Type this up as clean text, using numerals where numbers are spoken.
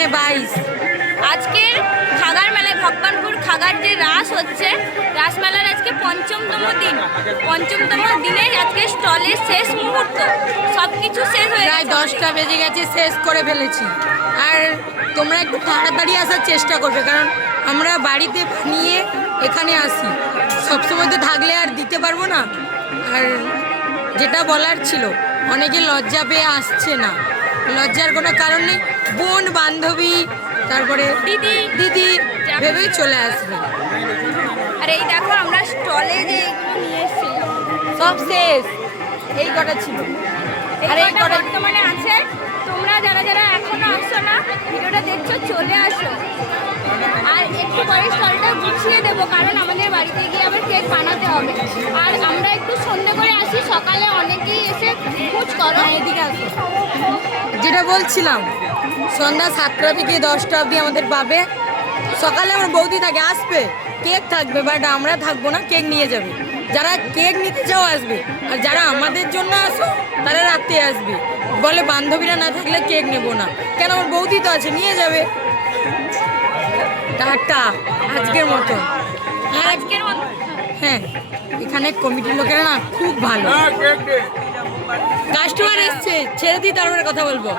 দিনে 22। আজকের খাগার মেলায় ভগবানপুর খাগার যে রাস হচ্ছে, রাসমেলার আজকে পঞ্চমতম দিনে আজকে স্টলের শেষ মুহূর্ত, সব কিছু শেষ হয়ে প্রায় গেছে। 10টা বেজে গেছে, শেষ করে ফেলেছি। আর তোমরা একটু তাড়াতাড়ি আসার চেষ্টা করবে, কারণ আমরা বাড়িতে বানিয়ে এখানে আসি, সবসময় তো থাকলে আর দিতে পারবো না। আর যেটা বলার ছিল, অনেকে লজ্জা পেয়ে আসছে না, লজ্জার কোনো কারণ নেই। বোন বান্ধবী তারপরে দিদি ভেবেই চলে আসবে। আর এই দেখো আমরা স্টলে যে এগুলো নিয়ে এসেছিলাম, সব শেষ, এই কটা ছিল। আর এই কটা বর্তমানে আছে। তোমরা যারা যারা এখনো আসছো না, ভিডিওটা দেখছো, চলে আসো। আর একটু পরে স্টলটা গুছিয়ে দেবো, কারণ আমাদের বাড়িতে গিয়ে আবার কেক বানাতে হবে। আর আমরা একটু সন্ধ্যে করে আসি, সকালে অনেকেই এসে খোঁজ করো। এদিকে আসো। যেটা বলছিলাম, সন্ধ্যা 7টা থেকে 10টা অবধি আমাদের পাবে। সকালে আমার বৌদি থাকে, আসবে, কেক থাকবে, বাট আমরা থাকবো না, কেক নিয়ে যাবে। যারা কেক নিতে চাও আসবে, আর যারা আমাদের জন্য আসো তারা রাতে আসবে। বলে বান্ধবীরা না থাকলে কেক নেবো না, কেন আমার বৌদি তো আছে, নিয়ে যাবে। টাটা, আজকের মতো। আজকের মতো হ্যাঁ, এখানে কমিটির লোকেরা না খুব ভালো। কাস্টমার এসছে, ছেড়ে দিই, তারপরে কথা বলবো।